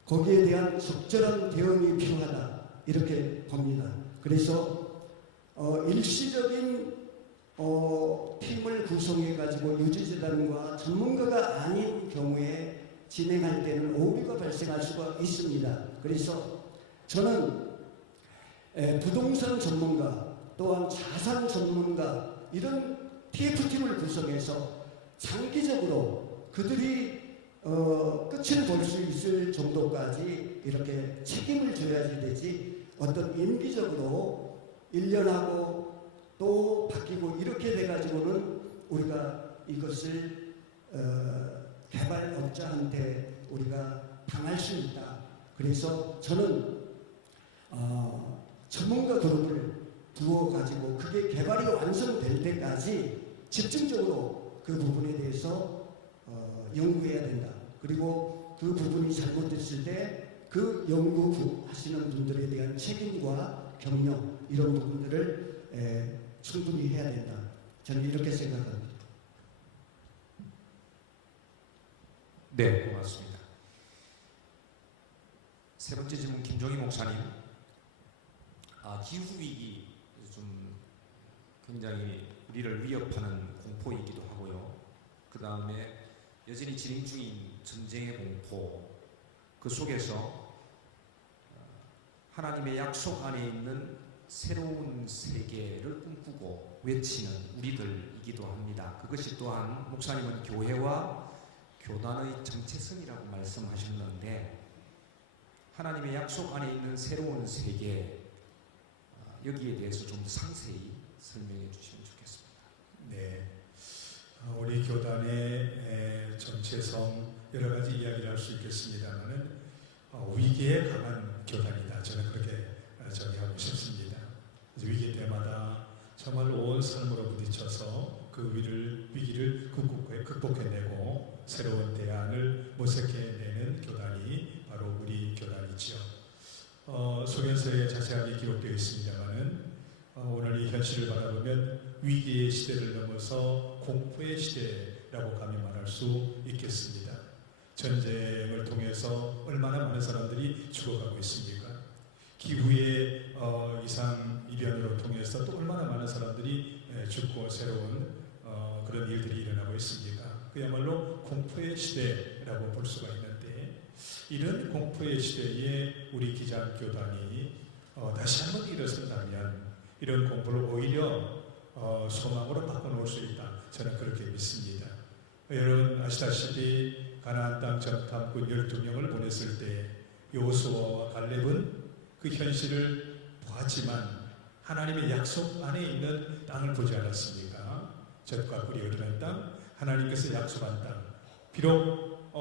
거기에 대한 적절한 대응이 필요하다 이렇게 봅니다. 그래서 일시적인 팀을 구성해 가지고 유지재단과 전문가가 아닌 경우에 진행할 때는 오류가 발생할 수가 있습니다. 그래서 저는 부동산 전문가 또한 자산 전문가 이런 TF팀을 구성해서 장기적으로 그들이 끝을 볼 수 있을 정도까지 이렇게 책임을 져야지 되지 어떤 임기적으로 1년하고 또 바뀌고 이렇게 돼가지고는 우리가 이것을 개발업자한테 우리가 당할 수 있다. 그래서 저는 전문가 그룹을 두어가지고 그게 개발이 완성될 때까지 집중적으로 그 부분에 대해서 연구해야 된다. 그리고 그 부분이 잘못됐을 때 그 연구하시는 분들에 대한 책임과 격려 이런 부분들을 충분히 해야 된다. 저는 이렇게 생각합니다. 네, 고맙습니다. 세 번째 질문 김종희 목사님. 기후위기 좀 굉장히 우리를 위협하는 공포이기도 하고요. 그 다음에 여전히 진행 중인 전쟁의 공포, 그 속에서 하나님의 약속 안에 있는 새로운 세계를 꿈꾸고 외치는 우리들이기도 합니다. 그것이 또한 목사님은 교회와 교단의 정체성이라고 말씀하셨는데 하나님의 약속 안에 있는 새로운 세계 여기에 대해서 좀 상세히 설명해 주시면 좋겠습니다. 네, 우리 교단의 정체성 여러 가지 이야기를 할 수 있겠습니다만은 위기에 강한 교단이다. 저는 그렇게 정의하고 싶습니다. 위기 때마다 정말 온 삶으로 부딪혀서 그 위기를 극복해내고 새로운 대안을 모색해내는 교단이 바로 우리 교단이지요. 소견서에 자세하게 기록되어 있습니다만은 오늘 이 현실을 바라보면 위기의 시대를 넘어서 공포의 시대라고 감히 말할 수 있겠습니다. 전쟁을 통해서 얼마나 많은 사람들이 죽어가고 있습니까? 기후의 이상 이변으로 통해서 또 얼마나 많은 사람들이 죽고 새로운 그런 일들이 일어나고 있습니까? 그야말로 공포의 시대라고 볼 수가 있는데, 이런 공포의 시대에 우리 기장교단이 다시 한번 일어선다면 이런 공포를 오히려 소망으로 바꿔놓을 수 있다. 저는 그렇게 믿습니다. 여러분 아시다시피 가나안 땅 정탐꾼 12명을 보냈을 때 여호수아와 갈렙은 그 현실을 보았지만 하나님의 약속 안에 있는 땅을 보지 않았습니까? 젖과 꿀이 흐르는 땅, 하나님께서 약속한 땅. 비록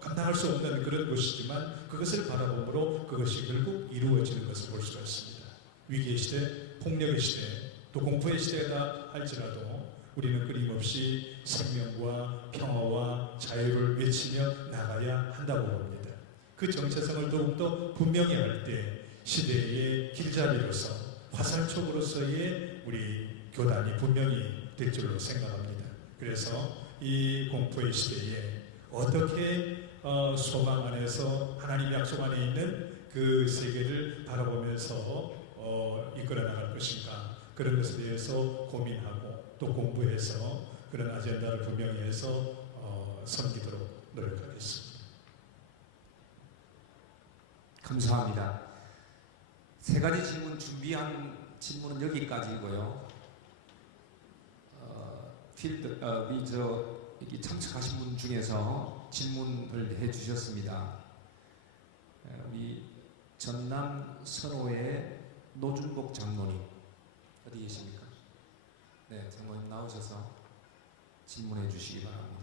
감당할 수 없는 그런 것이지만 그것을 바라봄으로 그것이 결국 이루어지는 것을 볼 수가 있습니다. 위기의 시대, 폭력의 시대, 또 공포의 시대다 할지라도 우리는 끊임없이 생명과 평화와 자유를 외치며 나가야 한다고 봅니다. 그 정체성을 더욱더 분명히 할 때 시대의 길잡이로서 화살촉으로서의 우리 교단이 분명히 될 줄로 생각합니다. 그래서 이 공포의 시대에 어떻게 소망 안에서 하나님 약속 안에 있는 그 세계를 바라보면서 이끌어 나갈 것인가, 그런 것에 대해서 고민하고 또 공부해서 그런 아젠다를 분명히 해서 섬기도록 노력하겠습니다. 감사합니다. 세 가지 질문 준비한 질문은 여기까지고요. 여기 참석하신 분 중에서 질문을 해주셨습니다. 우리 전남 선호의 노준복 장로님 어디 계십니까? 네, 장로님 나오셔서 질문해 주시기 바랍니다.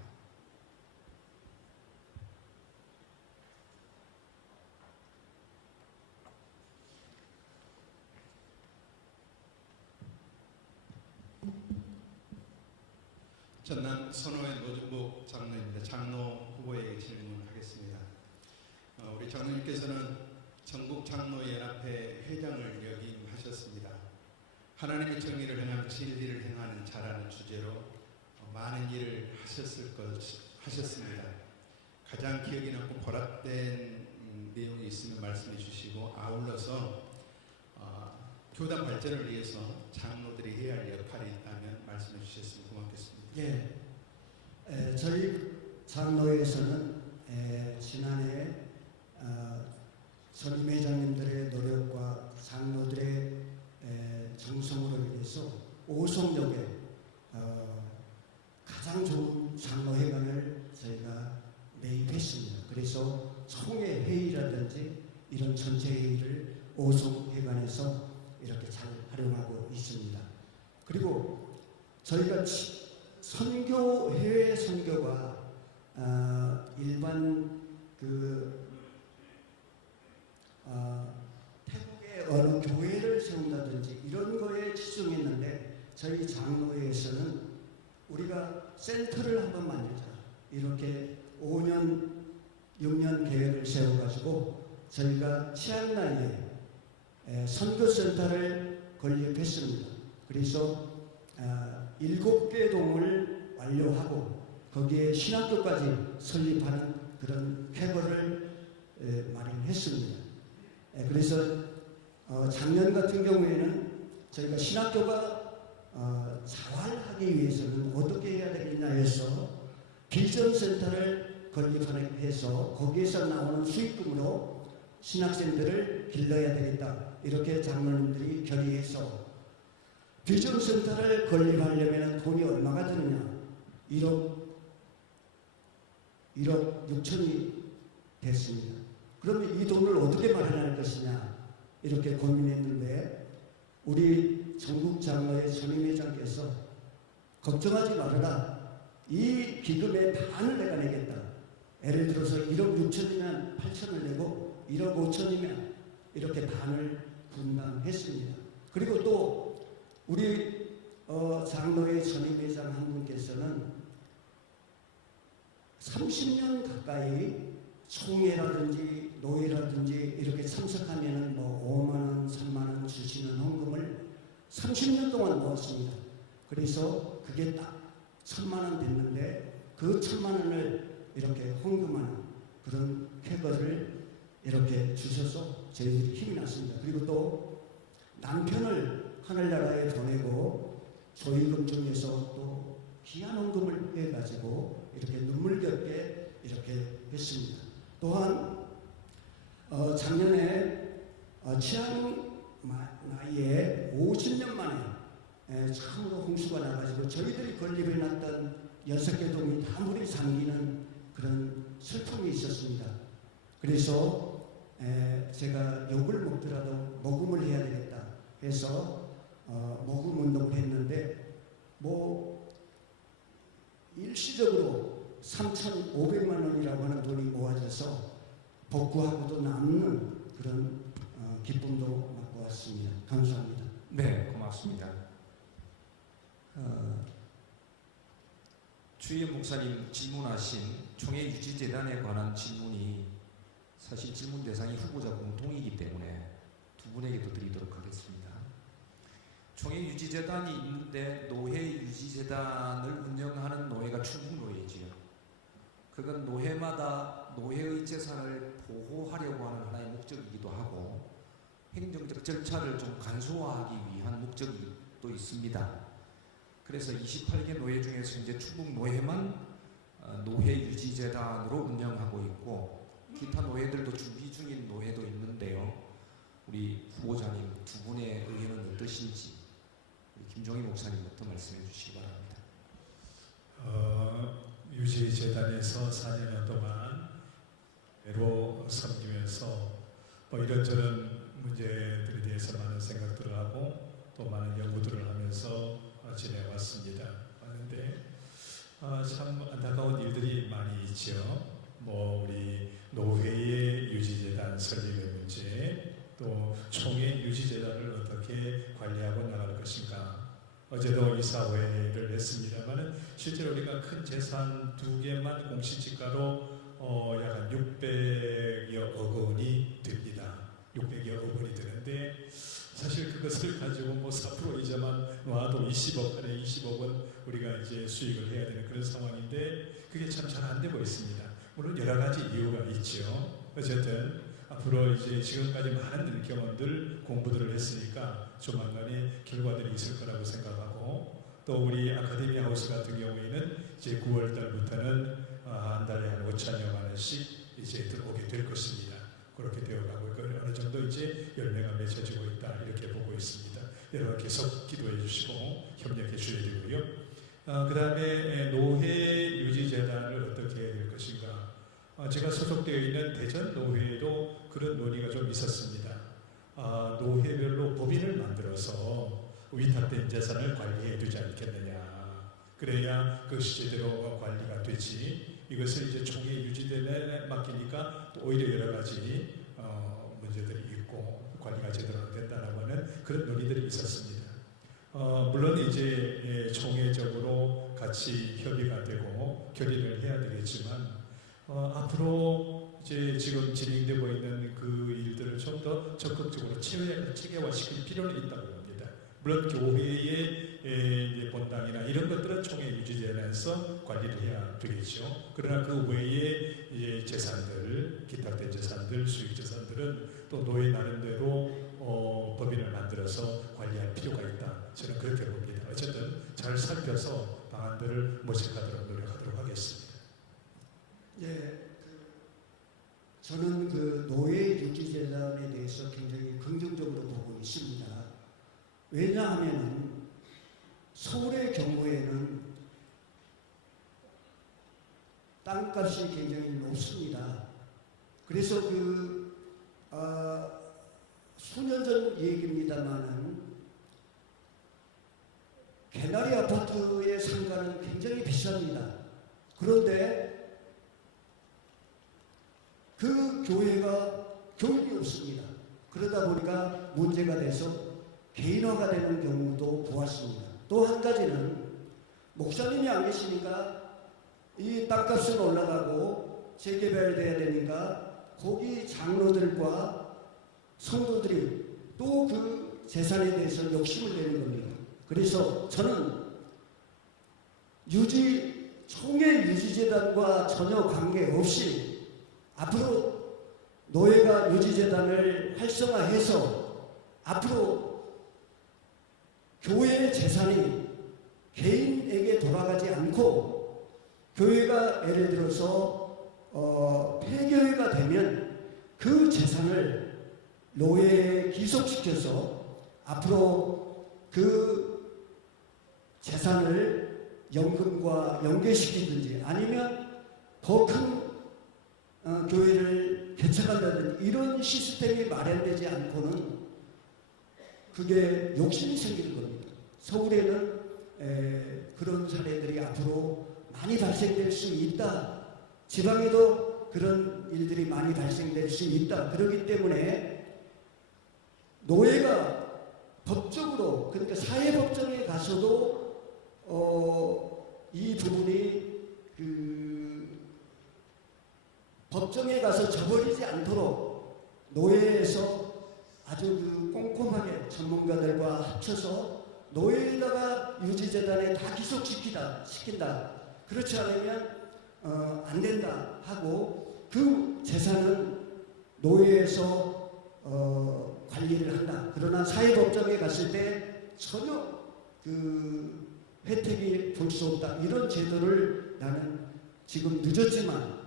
전남 선호의 노준복 장로입니다. 장로 후보에게 질문하겠습니다. 우리 장로님께서는 전국 장로연합회 회장을 역임하셨습니다. 하나님의 정의를 행하며 진리를 행하는 자라는 주제로 많은 일을 하셨습니다. 가장 기억에 남고 보람된 내용이 있으면 말씀해 주시고, 아울러서 교단 발전을 위해서 장로들이 해야 할 역할이 있다면 말씀해 주셨으면 고맙겠습니다. 예, 저희 장로회에서는 지난해 선임 회장님들의 노력과 장로들의 정성으로 인해서 오송역에 가장 좋은 장로회관을 저희가 매입했습니다. 그래서 총회 회의라든지 이런 전체 회의를 오송회관에서 이렇게 잘 활용하고 있습니다. 그리고 저희가 선교, 해외 선교가 일반 태국의 어느 교회를 세운다든지 이런 거에 집중했는데, 저희 장로회에서는 우리가 센터를 한번 만들자, 이렇게 5년, 6년 계획을 세워가지고 저희가 치앙라이에 선교센터를 건립했습니다. 그래서 7개 동을 완료하고 거기에 신학교까지 설립하는 그런 쾌거를 마련했습니다. 그래서 작년 같은 경우에는 저희가 신학교가 자활하기 위해서는 어떻게 해야 되겠냐 해서 비전센터를 건립해서 거기에서 나오는 수익금으로 신학생들을 길러야 되겠다, 이렇게 장로님들이 결의해서 비전센터를 건립하려면 돈이 얼마가 드느냐, 1억 6천이 됐습니다. 그러면 이 돈을 어떻게 마련할 것이냐, 이렇게 고민했는데 우리 전국 장로의 선임회장께서 걱정하지 말아라, 이 기금의 반을 내가 내겠다. 예를 들어서 1억 6천이면 8천을 내고 1억 5천이면 이렇게 반을 분담했습니다. 그리고 또 우리 장로회 전임회장 한 분께서는 30년 가까이 총회라든지 노회라든지 이렇게 참석하면은 뭐 5만 원, 3만 원 주시는 헌금을 30년 동안 모았습니다. 그래서 그게 딱 1,000만 원 됐는데 그 1,000만 원을 이렇게 헌금하는 그런 쾌거를 이렇게 주셔서 저희들이 힘이 났습니다. 그리고 또 남편을 하늘나라에 보내고 조의금 중에서 또 귀한 헌금을 해가지고 이렇게 눈물겹게 이렇게 했습니다. 또한 작년에 치앙마이에 50년 만에 처음으로 홍수가 나가지고 저희들이 건립해놨던 6개 동이 다 물이 잠기는 그런 슬픔이 있었습니다. 그래서 제가 욕을 먹더라도 모금을 해야 되겠다 해서 모금 운동을 했는데 뭐 일시적으로 3,500만 원이라고 하는 돈이 모아져서 복구하고도 남는 그런 기쁨도 맛고 왔습니다. 감사합니다. 네, 고맙습니다. 주희연 목사님 질문하신 총회 유지재단에 관한 질문이 사실 질문 대상이 후보자 공통이기 때문에 두 분에게도 드리도록 하겠습니다. 총회 유지재단이 있는데 노회 유지재단을 운영하는 노회가 충북노회지요. 그건 노회마다 노회의 재산을 보호하려고 하는 하나의 목적이기도 하고 행정적 절차를 좀 간소화하기 위한 목적이 또 있습니다. 그래서 28개 노회 중에서 이제 충북노회만 노회 유지재단으로 운영하고 있고 기타 노회들도 준비 중인 노회도 있는데요. 우리 후보자님 두 분의 의견은 어떠신지 김종희 목사님부터 말씀해 주시기 바랍니다. 유지재단에서 4년 동안 애로 섬기면서 뭐 이런저런 문제들에 대해서 많은 생각들을 하고 또 많은 연구들을 하면서 지내왔습니다. 그런데 참 안타까운 일들이 많이 있죠. 뭐 우리 노회의 유지재단 설립의 문제, 또 총회 유지재단을 어떻게 관리하고 나갈 것인가. 어제도 이사회를 했습니다만 실제로 우리가 큰 재산 2개만 공시지가로 약 한 600여 원이 됩니다. 600여 원이 되는데 사실 그것을 가지고 뭐 4% 이자만 놔도 20억 안에 20억은 우리가 이제 수익을 해야 되는 그런 상황인데 그게 참 잘 안 되고 있습니다. 물론 여러 가지 이유가 있죠. 어쨌든 앞으로 이제 지금까지 많은 경험들 공부들을 했으니까 조만간에 결과들이 있을 거라고 생각하고 또 우리 아카데미 하우스 같은 경우에는 이제 9월 달부터는 한 달에 한 5천여만 원씩 이제 들어오게 될 것입니다. 그렇게 되어가고 있고 어느 정도 이제 열매가 맺혀지고 있다 이렇게 보고 있습니다. 여러분 계속 기도해 주시고 협력해 주셔야 되고요. 그 다음에 노회 유지재단을 어떻게 해야 될 것인가. 제가 소속되어 있는 대전 노회에도 그런 논의가 좀 있었습니다. 노회별로 법인을 만들어서 위탁된 재산을 관리해 두지 않겠느냐. 그래야 그것이 제대로 관리가 되지. 이것을 이제 총회 유지재단에 맡기니까 또 오히려 여러 가지 문제들이 있고 관리가 제대로 안 된다라고 하는 그런 논의들이 있었습니다. 물론 이제 총회적으로 같이 협의가 되고 결의를 해야 되겠지만 앞으로 이제 지금 진행되고 있는 그 일들을 좀 더 적극적으로 체계화시킬 필요는 있다고 봅니다. 물론 교회의 본당이나 이런 것들은 총회 유지재단에서 관리를 해야 되겠죠. 그러나 그 외에 이제 재산들, 기탁된 재산들, 수익 재산들은 또 노예 나름대로 법인을 만들어서 관리할 필요가 있다. 저는 그렇게 봅니다. 어쨌든 잘 살펴서 방안들을 모색하도록 노력하도록 하겠습니다. 예, 저는 그 노예 유지재단에 대해서 굉장히 긍정적으로 보고 있습니다. 왜냐하면 서울의 경우에는 땅값이 굉장히 높습니다. 그래서 수년 전 얘기입니다만은 개나리 아파트의 상가는 굉장히 비쌉니다. 그런데 그 교회가 교육이 없습니다. 그러다 보니까 문제가 돼서 개인화가 되는 경우도 보았습니다. 또 한 가지는 목사님이 안 계시니까 이 땅값은 올라가고 재개발돼야 되니까 거기 장로들과 성도들이 또 그 재산에 대해서 욕심을 내는 겁니다. 그래서 저는 총회 유지재단과 전혀 관계없이 앞으로 노예가 유지재단을 활성화해서 앞으로 교회의 재산이 개인에게 돌아가지 않고 교회가 예를 들어서 폐교회가 되면 그 재산을 노예에 기속시켜서 앞으로 그 재산을 연금과 연계시키든지 아니면 더 큰 교회를 개척한다든지 이런 시스템이 마련되지 않고는 그게 욕심이 생기는 겁니다. 서울에는 그런 사례들이 앞으로 많이 발생될 수 있다. 지방에도 그런 일들이 많이 발생될 수 있다. 그렇기 때문에 노예가 법적으로 그러니까 사회법정에 가서도 이 부분이 법정에 가서 져버리지 않도록 노예에서 아주 꼼꼼하게 전문가들과 합쳐서 노예에다가 유지재단에 다 기속시킨다. 그렇지 않으면 안 된다 하고 그 재산은 노예에서 관리를 한다. 그러나 사회법정에 갔을 때 전혀 그 혜택이 볼 수 없다. 이런 제도를 나는 지금 늦었지만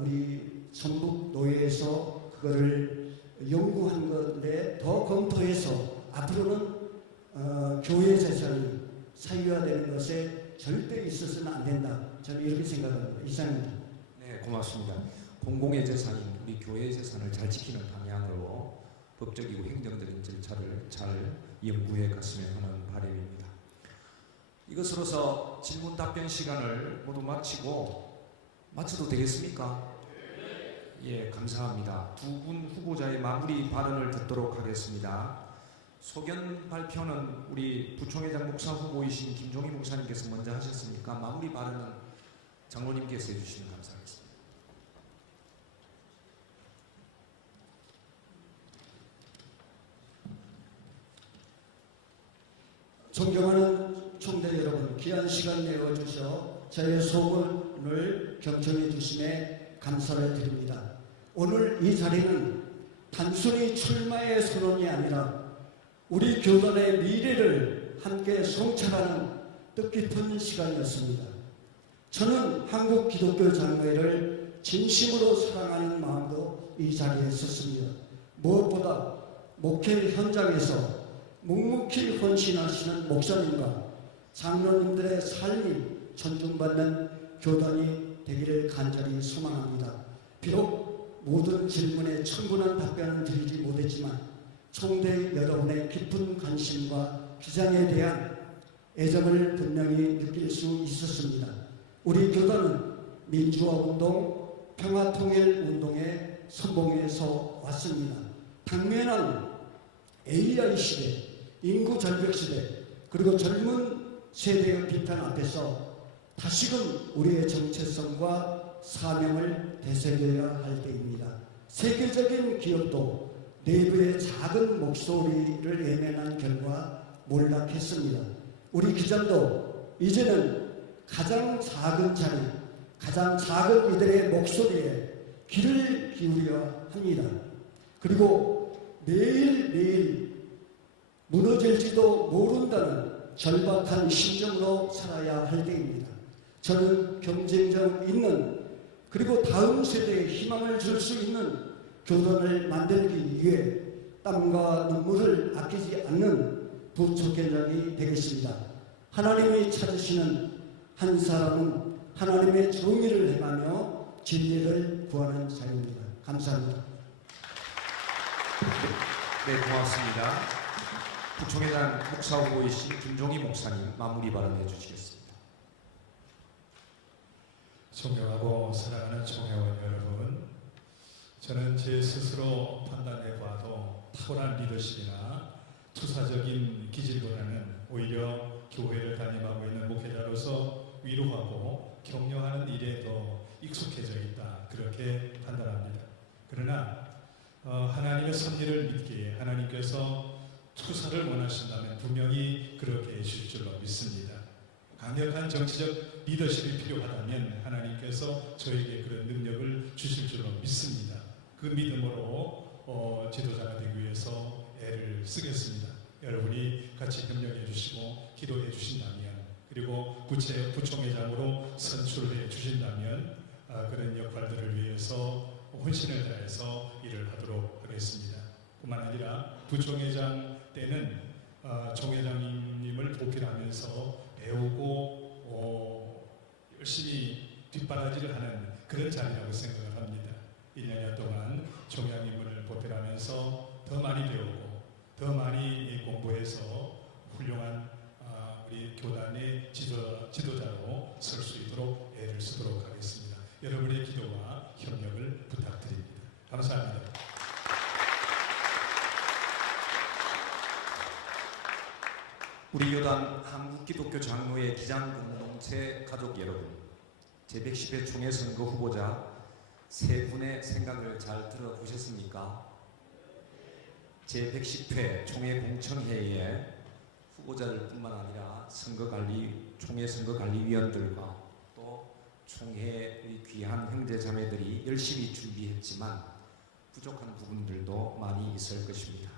우리 전북 노예에서 그거를 연구한 건데 더 검토해서 앞으로는 교회 재산이 사유화되는 것에 절대 있어서는 안 된다. 저는 이렇게 생각합니다. 이상입니다. 네, 고맙습니다. 공공의 재산인 우리 교회의 재산을 잘 지키는 방향으로 법적이고 행정적인 절차를 잘 연구해 갔으면 하는 바람입니다. 이것으로서 질문 답변 시간을 모두 마쳐도 되겠습니까? 예, 감사합니다. 두 분 후보자의 마무리 발언을 듣도록 하겠습니다. 소견 발표는 우리 부총회장 목사 후보이신 김종희 목사님께서 먼저 하셨으니까 마무리 발언은 장로님께서 해주시면 감사하겠습니다. 존경하는 총대 여러분, 귀한 시간 내어주셔 저의 소원을 경청해 주심에 감사를 드립니다. 오늘 이 자리는 단순히 출마의 선언이 아니라 우리 교단의 미래를 함께 성찰하는 뜻깊은 시간이었습니다. 저는 한국 기독교 장로회를 진심으로 사랑하는 마음도 이 자리에 있었습니다. 무엇보다 목회 현장에서 묵묵히 헌신하시는 목사님과 장로님들의 삶이 존중받는 교단이 되기를 간절히 소망합니다. 비록 모든 질문에 충분한 답변은 드리지 못했지만 총대 여러분의 깊은 관심과 기장에 대한 애정을 분명히 느낄 수 있었습니다. 우리 교단은 민주화운동, 평화통일운동의 선봉에서 왔습니다. 당면한 AI 시대, 인구 절벽 시대, 그리고 젊은 세대의 비판 앞에서 다시금 우리의 정체성과 사명을 되새겨야 할 때입니다. 세계적인 기업도 내부의 작은 목소리를 외면한 결과 몰락했습니다. 우리 기장도 이제는 가장 작은 자리, 가장 작은 이들의 목소리에 귀를 기울여야 합니다. 그리고 매일매일 무너질지도 모른다는 절박한 심정으로 살아야 할 때입니다. 저는 경쟁력 있는 그리고 다음 세대에 희망을 줄 수 있는 교단을 만들기 위해 땀과 눈물을 아끼지 않는 부총회장이 되겠습니다. 하나님이 찾으시는 한 사람은 하나님의 정의를 행하며 진리를 구하는 자입니다. 감사합니다. 네, 고맙습니다. 부총회장 목사 후보이신 김종희 목사님 마무리 발언해 주시겠습니다. 존경하고 사랑하는 총회원 여러분, 저는 제 스스로 판단해봐도 탁월한 리더십이나 투사적인 기질보다는 오히려 교회를 담임하고 있는 목회자로서 위로하고 격려하는 일에 더 익숙해져 있다. 그렇게 판단합니다. 그러나 하나님의 섭리를 믿기에 하나님께서 투사를 원하신다면 분명히 그렇게 해주실 줄로 믿습니다. 강력한 정치적 리더십이 필요하다면 하나님께서 저에게 그런 능력을 주실 줄로 믿습니다. 그 믿음으로 지도자가 되기 위해서 애를 쓰겠습니다. 여러분이 같이 협력해 주시고 기도해 주신다면, 그리고 부총회장으로 선출해 주신다면 그런 역할들을 위해서 혼신을 다해서 일을 하도록 하겠습니다. 뿐만 아니라 부총회장 때는 총회장님을 보필하면서 배우고 열심히 뒷바라지를 하는 그런 자리라고 생각을 합니다. 1년여 동안 총회장님을 보필하면서 더 많이 배우고 더 많이 공부해서 훌륭한 우리 교단의 지도자로 설 수 있도록 애를 쓰도록 하겠습니다. 여러분의 기도와 협력을 부탁드립니다. 감사합니다. 우리 요단 한국기독교 장로회 기장공동체 가족 여러분, 제110회 총회선거 후보자 세 분의 생각을 잘 들어보셨습니까? 제110회 총회공청회에 후보자들 뿐만 아니라 총회선거관리위원들과 또 총회 우리 귀한 형제자매들이 열심히 준비했지만 부족한 부분들도 많이 있을 것입니다.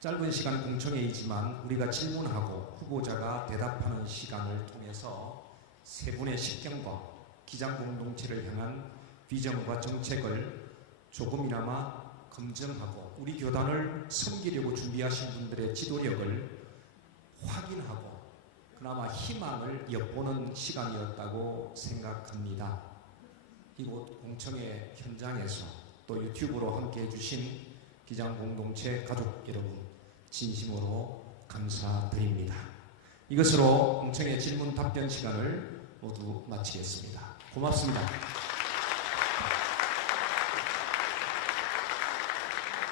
짧은 시간 공청회이지만 우리가 질문하고 후보자가 대답하는 시간을 통해서 세 분의 식견과 기장공동체를 향한 비전과 정책을 조금이나마 검증하고 우리 교단을 섬기려고 준비하신 분들의 지도력을 확인하고 그나마 희망을 엿보는 시간이었다고 생각합니다. 이곳 공청회 현장에서 또 유튜브로 함께 해주신 기장공동체 가족 여러분 진심으로 감사드립니다. 이것으로 공청회 질문 답변 시간을 모두 마치겠습니다. 고맙습니다.